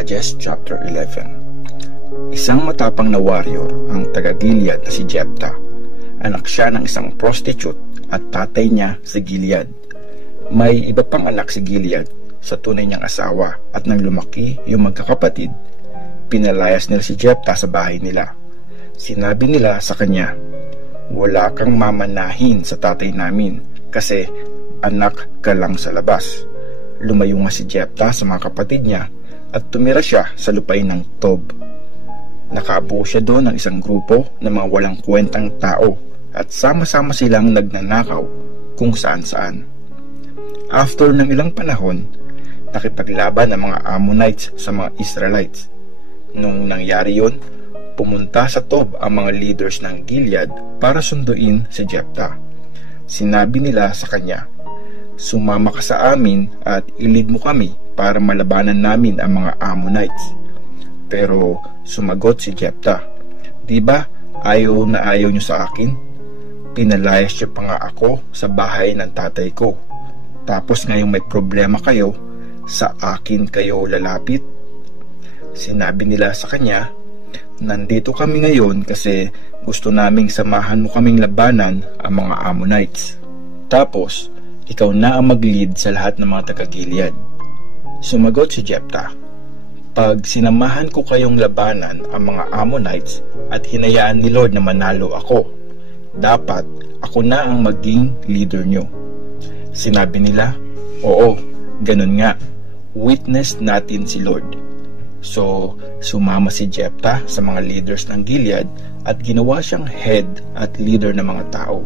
Judges chapter 11. Isang matapang na warrior ang taga-Gilead na si Jephthah. Anak siya ng isang prostitute at tatay niya si Gilead. May iba pang anak si Gilead sa tunay niyang asawa, at nang lumaki yung magkakapatid, pinalayas nila si Jephthah sa bahay nila. Sinabi nila sa kanya, "Wala kang mamanahin sa tatay namin kasi anak ka lang sa labas." Lumayo nga si Jephthah sa mga kapatid niya at tumira siya sa lupain ng Tob. Nakabuo siya doon ng isang grupo ng mga walang kwentang tao at sama-sama silang nagnanakaw kung saan-saan. After ng ilang panahon, nakipaglaban ang mga Ammonites sa mga Israelites. Nung nangyari yun, pumunta sa Tob ang mga leaders ng Gilead para sunduin si Jephthah. Sinabi nila sa kanya, "Sumama ka sa amin at ilid mo kami para malabanan namin ang mga Ammonites." Pero sumagot si Jephthah, "Di ba ayaw na ayaw niyo sa akin? Pinalayas niyo pa nga ako sa bahay ng tatay ko. Tapos ngayong may problema kayo, sa akin kayo lalapit?" Sinabi nila sa kanya, "Nandito kami ngayon kasi gusto naming samahan mo kaming labanan ang mga Ammonites. Tapos, ikaw na ang mag-lead sa lahat ng mga taga-Gilead." Sumagot si Jephthah, "Pag sinamahan ko kayong labanan ang mga Ammonites at hinayaan ni Lord na manalo ako, dapat ako na ang maging leader nyo." Sinabi nila, "Oo, ganun nga. Witness natin si Lord." So, sumama si Jephthah sa mga leaders ng Gilead at ginawa siyang head at leader ng mga tao.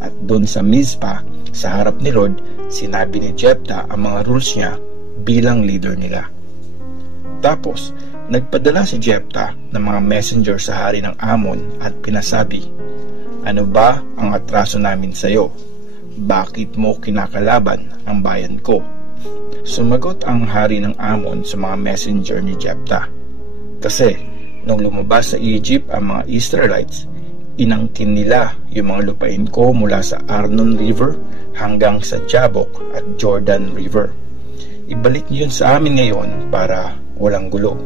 At doon sa Mizpah, sa harap ni Lord, sinabi ni Jephthah ang mga rules niya bilang leader nila. Tapos, nagpadala si Jephthah ng mga messenger sa hari ng Ammon at pinasabi, "Ano ba ang atraso namin sa iyo? Bakit mo kinakalaban ang bayan ko?" Sumagot ang hari ng Ammon sa mga messenger ni Jephthah, "Kasi nung lumabas sa Egypt ang mga Israelites, inangkin nila yung mga lupain ko mula sa Arnon River hanggang sa Jabbok at Jordan River. Ibalik niyo yun sa amin ngayon para walang gulo."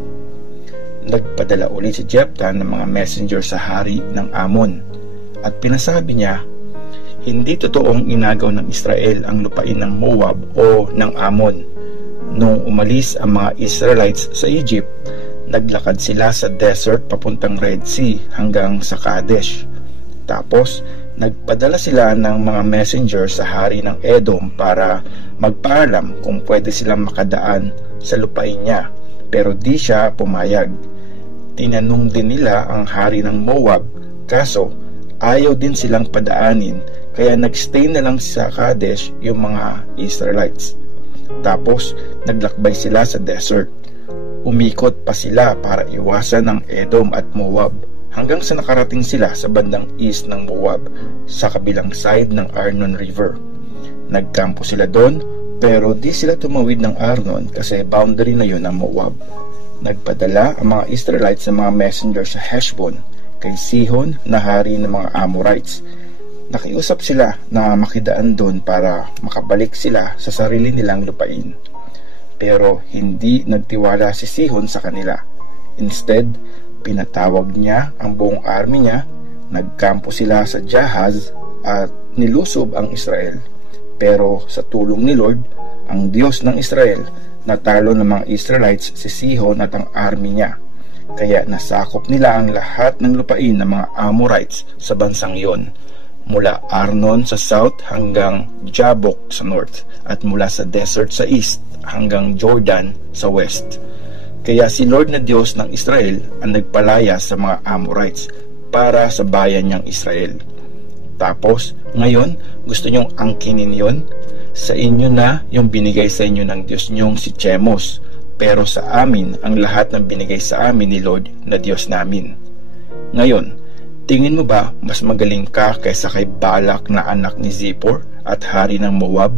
Nagpadala ulit si Jephthah ng mga messenger sa hari ng Ammon at pinasabi niya, "Hindi totoong inagaw ng Israel ang lupain ng Moab o ng Ammon. Nung umalis ang mga Israelites sa Egypt, naglakad sila sa desert papuntang Red Sea hanggang sa Kadesh. Tapos, nagpadala sila ng mga messenger sa hari ng Edom para magpaalam kung pwede silang makadaan sa lupain niya, pero di siya pumayag. Tinanong din nila ang hari ng Moab, kaso ayaw din silang padaanin, kaya nagstay na lang sa Kadesh yung mga Israelites. Tapos, naglakbay sila sa desert. Umikot pa sila para iwasan ang Edom at Moab hanggang sa nakarating sila sa bandang east ng Moab sa kabilang side ng Arnon River. Nagkampo sila doon, pero di sila tumawid ng Arnon kasi boundary na yun ng Moab. Nagpadala ang mga Israelites sa mga messenger sa Heshbon kay Sihon na hari ng mga Amorites. Nakiusap sila na makidaan doon para makabalik sila sa sarili nilang lupain. Pero hindi nagtiwala si Sihon sa kanila. Instead, pinatawag niya ang buong army niya, nagkampo sila sa Jahaz at nilusob ang Israel. Pero sa tulong ni Lord, ang Diyos ng Israel, natalo ng mga Israelites si Sihon at ang army niya. Kaya nasakop nila ang lahat ng lupain ng mga Amorites sa bansang iyon, mula Arnon sa south hanggang Jabbok sa north, at mula sa desert sa east hanggang Jordan sa west. Kaya si Lord na Diyos ng Israel ang nagpalaya sa mga Amorites para sa bayan niyang Israel. Tapos, ngayon, gusto niyong angkinin yon? Sa inyo na yung binigay sa inyo ng Diyos niyong si Chemos, pero sa amin ang lahat ng binigay sa amin ni Lord na Diyos namin. Ngayon, tingin mo ba mas magaling ka kaysa kay Balak na anak ni Zippor at hari ng Moab?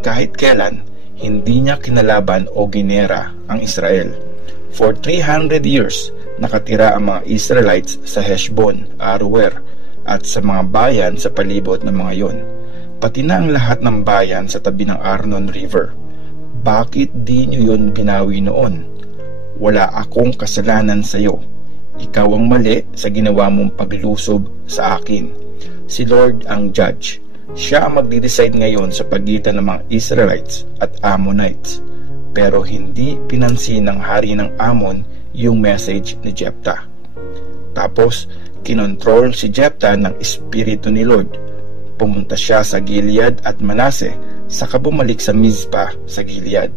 Kahit kailan, hindi niya kinalaban o ginera ang Israel. For 300 years, nakatira ang mga Israelites sa Heshbon, Aroer, at sa mga bayan sa palibot ng mga yon, pati na ang lahat ng bayan sa tabi ng Arnon River. Bakit di nyo yun binawi noon? wala akong kasalanan sa iyo. Ikaw ang mali sa ginawa mong paglusob sa akin. Si Lord ang judge. Siya ang magde-decide ngayon sa pagitan ng mga Israelites at Ammonites. Pero hindi pinansin ng hari ng Ammon yung message ni Jephthah. Tapos, kinontrol si Jephthah ng espiritu ni Lord. Pumunta siya sa Gilead at Manase, saka bumalik sa Mizpah sa Gilead.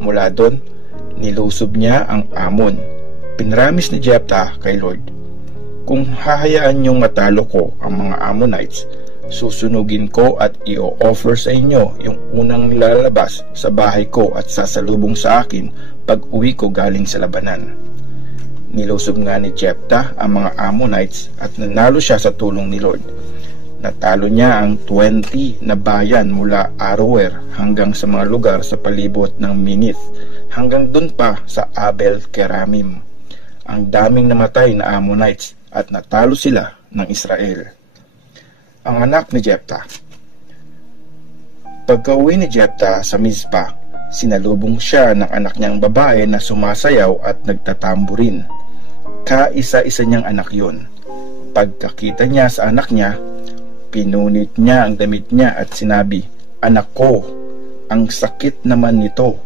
Mula doon, nilusob niya ang Ammon. Pinramis ni Jephthah kay Lord, kung hahayaan niyong matalo ko ang mga Ammonites, susunugin ko at i-offer sa inyo yung unang lalabas sa bahay ko at sasalubong sa akin pag uwi ko galing sa labanan. Nilusob nga ni Jephthah ang mga Ammonites at nanalo siya sa tulong ni Lord. Natalo niya ang 20 na bayan mula Aroer hanggang sa mga lugar sa palibot ng Minith, hanggang dun pa sa Abel Keramim. Ang daming namatay na Ammonites at natalo sila ng Israel. Ang anak ni Jephthah. Pagka-uwi ni Jephthah sa Mizpah, sinalubong siya ng anak niyang babae na sumasayaw at nagtatamburin. Kaisa-isa niyang anak yun. Pagkakita niya sa anak niya, pinunit niya ang damit niya at sinabi, "Anak ko, ang sakit naman nito.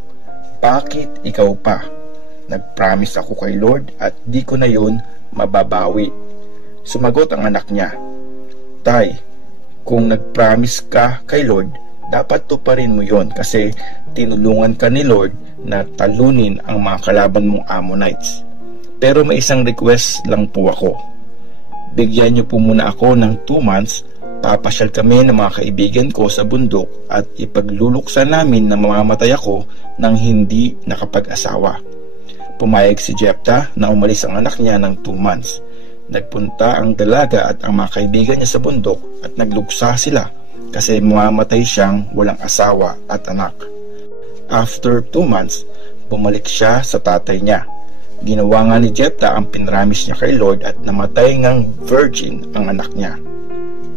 Bakit ikaw pa? Nag-promise ako kay Lord at di ko na yun mababawi." Sumagot ang anak niya, "Tay, kung nag-promise ka kay Lord, dapat tuparin mo yon kasi tinulungan ka ni Lord na talunin ang mga kalaban mong Ammonites. Pero may isang request lang po ako. Bigyan niyo po muna ako ng 2 months, papasyal kami ng mga kaibigan ko sa bundok at ipagluluksa namin na mamamatay ako nang hindi nakapag-asawa." Pumayag si Jephthah na umalis ang anak niya ng 2 months. Nagpunta ang dalaga at ang mga kaibigan niya sa bundok at nagluksa sila kasi mamamatay siyang walang asawa at anak. After 2 months, bumalik siya sa tatay niya. Ginawa nga ni Jephthah ang pinramis niya kay Lord at namatay ngang virgin ang anak niya.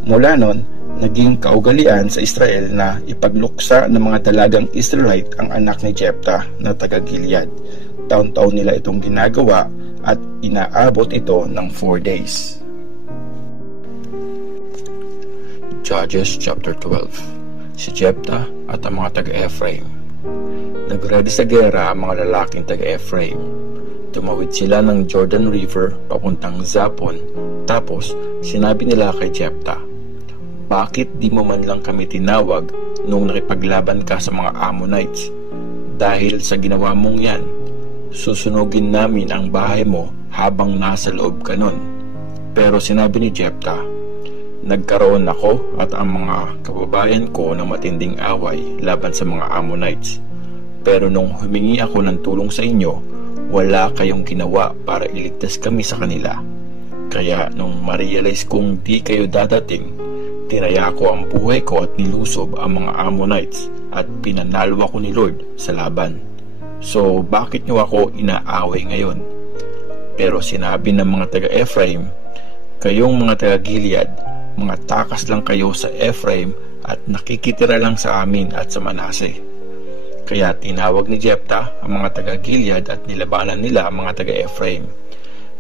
Mula nun, naging kaugalian sa Israel na ipagluksa ng mga dalagang Israelite ang anak ni Jephthah na taga-Gilead. Taon-taon nila itong ginagawa at inaabot ito ng 4 days. Judges chapter 12. Si Jephthah at ang mga taga-Ephraim. Nagready sa gera ang mga lalaking taga-Ephraim. Tumawid sila ng Jordan River papuntang Zaphon. Tapos sinabi nila kay Jephthah, "Bakit di mo man lang kami tinawag nung nakipaglaban ka sa mga Ammonites? Dahil sa ginawa mong yan, susunugin namin ang bahay mo habang nasa loob ka nun." Pero sinabi ni Jephthah, "Nagkaroon ako at ang mga kababayan ko ng matinding away laban sa mga Ammonites. Pero nung humingi ako ng tulong sa inyo, wala kayong ginawa para iligtas kami sa kanila. Kaya nung ma-realize kong di kayo dadating, tinaya ko ang buhay ko at nilusob ang mga Ammonites at pinanalo ako ni Lord sa laban. So bakit niyo ako inaaway ngayon?" Pero sinabi ng mga taga-Ephraim, "Kayong mga taga-Gilead, mga takas lang kayo sa Ephraim at nakikitira lang sa amin at sa Manase." Kaya tinawag ni Jephthah ang mga taga-Gilead at nilabanan nila ang mga taga-Ephraim.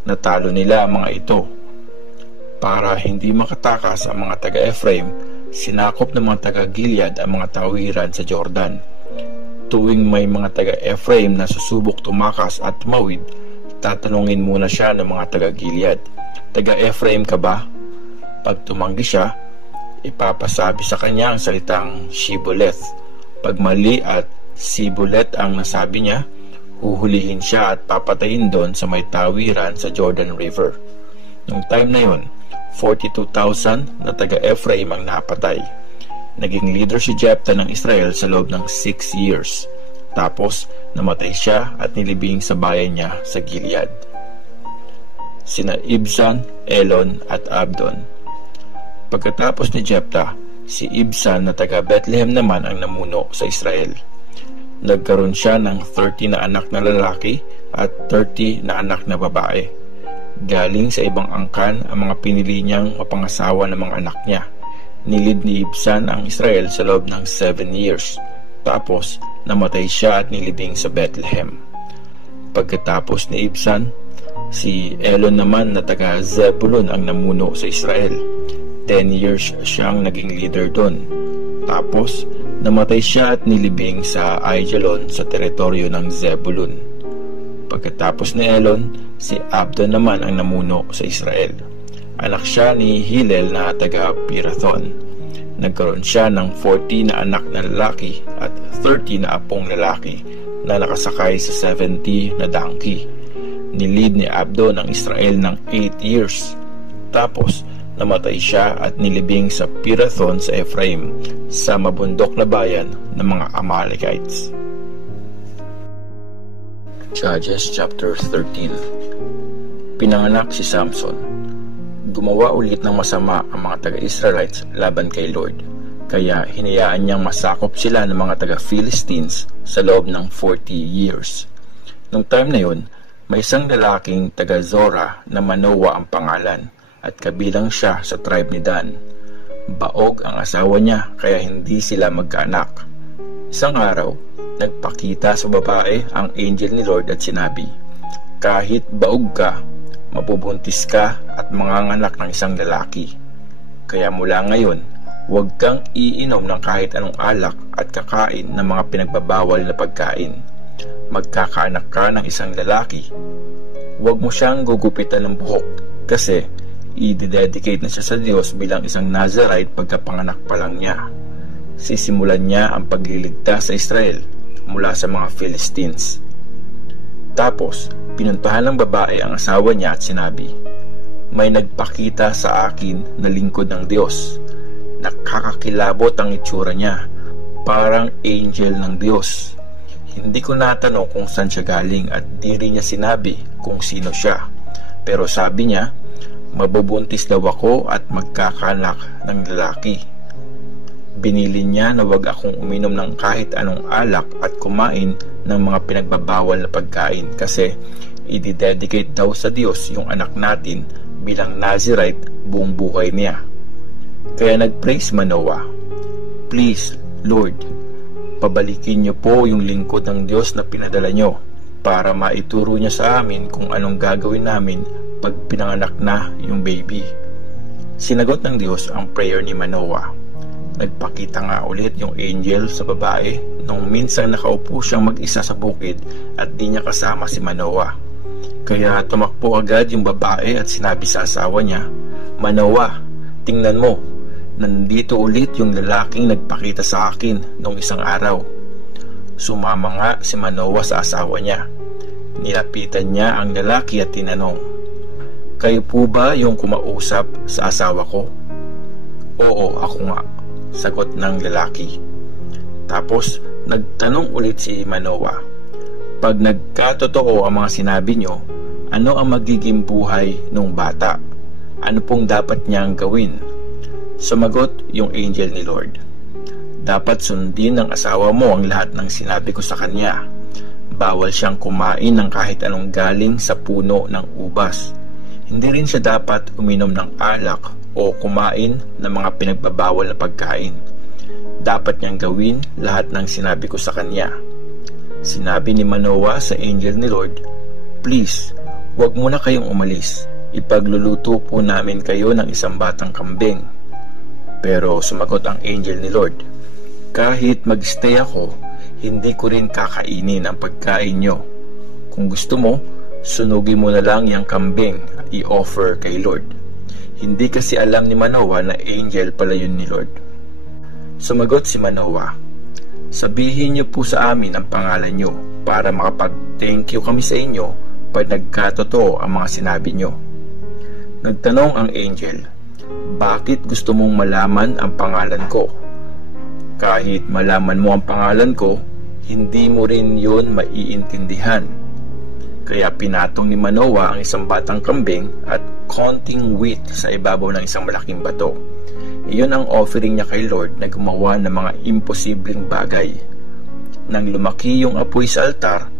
Natalo nila ang mga ito. Para hindi makatakas ang mga taga-Ephraim, sinakop ng mga taga-Gilead ang mga tawiran sa Jordan. Tuwing may mga taga-Ephraim na susubok tumakas at tumawid, tatanungin muna siya ng mga taga-Gilead, "Taga-Ephraim ka ba?" Pag tumanggi siya, ipapasabi sa kanya ang salitang Shibboleth. Pag mali at Sibulet ang nasabi niya, huhulihin siya at papatayin doon sa may tawiran sa Jordan River. Noong time na yon, 42,000 na taga-Ephraim ang napatay. Naging leader si Jephthah ng Israel sa loob ng 6 years. Tapos namatay siya at nilibing sa bayan niya sa Gilead. Sina Ibzan, Elon at Abdon. Pagkatapos ni Jephthah, si Ibzan na taga Bethlehem naman ang namuno sa Israel. Nagkaroon siya ng 30 na anak na lalaki at 30 na anak na babae. Galing sa ibang angkan ang mga pinili niyang mapangasawa ng mga anak niya. Nilid ni Ibzan ang Israel sa loob ng 7 years. Tapos namatay siya at nilibing sa Bethlehem. Pagkatapos ni Ibzan, si Elon naman na taga Zebulun ang namuno sa Israel. 10 years siyang naging leader doon. Tapos, namatay siya at nilibing sa Aijalon sa teritoryo ng Zebulun. Pagkatapos ni Elon, si Abdon naman ang namuno sa Israel. Anak siya ni Hillel na taga Pirathon. Nagkaroon siya ng 40 na anak na lalaki at 30 na apong lalaki na nakasakay sa 70 na donkey. Nilid ni Abdon ang Israel ng 8 years. Tapos, namatay siya at nilibing sa Pirathon sa Ephraim, sa mabundok na bayan ng mga Amalekites. Judges chapter 13. Pinanganak si Samson. Gumawa ulit ng masama ang mga taga-Israelites laban kay Lord, kaya hinayaan niyang masakop sila ng mga taga-Philistines sa loob ng 40 years. Nung time na yun, may isang lalaking taga-Zora na Manoah ang pangalan at kabilang siya sa tribe ni Dan. Baog ang asawa niya kaya hindi sila magkaanak. Isang araw, nagpakita sa babae ang angel ni Lord at sinabi, "Kahit baog ka, mabubuntis ka at manganganak ng isang lalaki. Kaya mula ngayon, huwag kang iinom ng kahit anong alak at kakain ng mga pinagbabawal na pagkain. Magkakaanak ka ng isang lalaki. Huwag mo siyang gugupitan ng buhok kasi i-dedicate na siya sa Diyos bilang isang Nazarite pagkapanganak pa lang niya. Sisimulan niya ang pagliligtas sa Israel mula sa mga Philistines." Tapos, pinuntahan ng babae ang asawa niya at sinabi, "May nagpakita sa akin na lingkod ng Diyos. Nakakakilabot ang itsura niya, parang angel ng Diyos. Hindi ko natanong kung saan siya galing at di rin niya sinabi kung sino siya. Pero sabi niya, mabubuntis daw ako at magkakanak ng lalaki. Binili niya na wag akong uminom ng kahit anong alak at kumain ng mga pinagbabawal na pagkain kasi i-dedicate daw sa Diyos yung anak natin bilang Nazirite buong buhay niya." Kaya nag-praise Manoah, "Please, Lord, pabalikin niyo po yung lingkod ng Diyos na pinadala niyo para maituro niya sa amin kung anong gagawin namin pag pinanganak na yung baby." Sinagot ng Diyos ang prayer ni Manoah. Nagpakita nga ulit yung angel sa babae nung minsan nakaupo siyang mag-isa sa bukid at di niya kasama si Manoah. Kaya tumakbo agad yung babae at sinabi sa asawa niya, "Manoah, tingnan mo, nandito ulit yung lalaking nagpakita sa akin nung isang araw." Sumama nga si Manoah sa asawa niya. Nilapitan niya ang lalaki at tinanong, "Kayo po ba yung kumausap sa asawa ko?" "Oo, ako nga," sagot ng lalaki. Tapos nagtanong ulit si Manoah, "Pag nagkatotoo ang mga sinabi nyo, ano ang magiging buhay ng bata? Ano pong dapat niyang gawin?" Sumagot yung angel ni Lord, "Dapat sundin ng asawa mo ang lahat ng sinabi ko sa kanya. Bawal siyang kumain ng kahit anong galing sa puno ng ubas. Hindi rin siya dapat uminom ng alak o kumain ng mga pinagbabawal na pagkain. Dapat niyang gawin lahat ng sinabi ko sa kanya." Sinabi ni Manoah sa angel ni Lord, "Please, huwag muna kayong umalis. Ipagluluto po namin kayo ng isang batang kambing." Pero sumagot ang angel ni Lord, "Kahit mag-stay ako, hindi ko rin kakainin ang pagkain nyo. Kung gusto mo, sunugin mo na lang yung kambing at i-offer kay Lord." Hindi kasi alam ni Manoah na angel pala yun ni Lord. Sumagot si Manoah, "Sabihin niyo po sa amin ang pangalan niyo para makapag-thank you kami sa inyo pag nagkatotoo ang mga sinabi niyo." Nagtanong ang angel, "Bakit gusto mong malaman ang pangalan ko? Kahit malaman mo ang pangalan ko, hindi mo rin yun maiintindihan." Kaya pinatong ni Manoah ang isang batang kambing at konting wheat sa ibabaw ng isang malaking bato. Iyon ang offering niya kay Lord na gumawa ng mga imposibleng bagay. Nang lumaki yung apoy sa altar,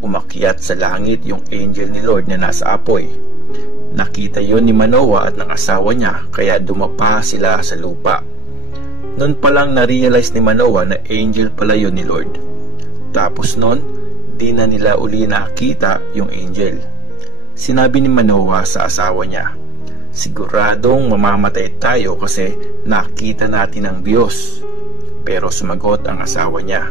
umakyat sa langit yung angel ni Lord na nasa apoy. Nakita yon ni Manoah at ng asawa niya kaya dumapa sila sa lupa. Noon pa lang na-realize ni Manoah na angel pala yon ni Lord. Tapos noon, Di na nila uli nakita yung angel. Sinabi ni Manoah sa asawa niya, "Siguradong mamamatay tayo kasi nakita natin ang Diyos." Pero sumagot ang asawa niya,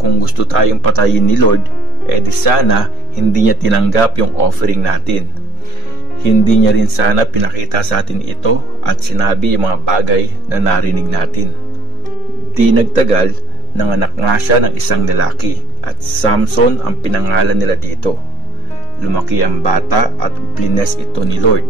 "Kung gusto tayong patayin ni Lord, di sana hindi niya tinanggap yung offering natin. Hindi niya rin sana pinakita sa atin ito at sinabi yung mga bagay na narinig natin." Di nagtagal, nanganak nga siya ng isang lalaki at Samson ang pinangalan nila dito. Lumaki ang bata at blines ito ni Lord,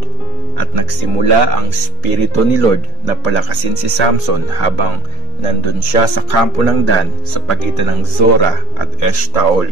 at nagsimula ang Espiritu ni Lord na palakasin si Samson habang nandun siya sa kampo ng Dan sa pagitan ng Zora at Eshtaol.